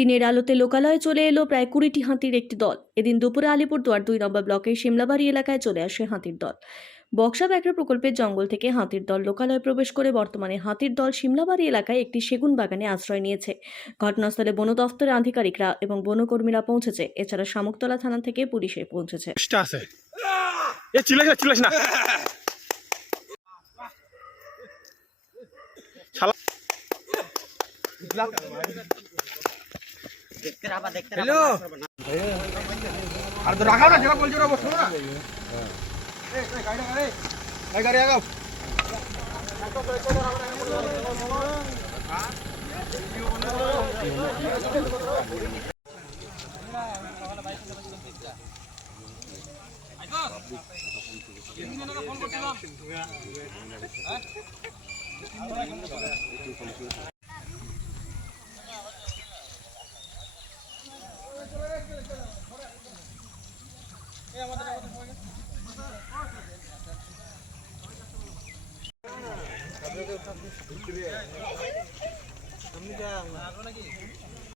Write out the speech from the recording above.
দিনের আলোতে লোকালয়ে চলে এলো প্রায় 20টি হাতির একটি দল। এদিন দুপুরে আলিপুরদুয়ার 2 নম্বর ব্লকের শিমলাবাড়ি এলাকায় চলে আসে হাতির দল। বক্সা ব্যাঘ্র প্রকল্পের জঙ্গল থেকে হাতির দল লোকালয়ে প্রবেশ করে বর্তমানে হাতির দল শিমলাবাড়ি এলাকায় একটি সেগুন বাগানে আশ্রয় নিয়েছে। ঘটনাস্থলে বন দফতরের আধিকারিকরা এবং বনকর্মীরা পৌঁছেছে। এছাড়া শামুকতলা থানা থেকে পুলিশে পৌঁছেছে। हेलो আর তো রাখাও না যেটা বলছো না বসো না এই গাড়ি আগাও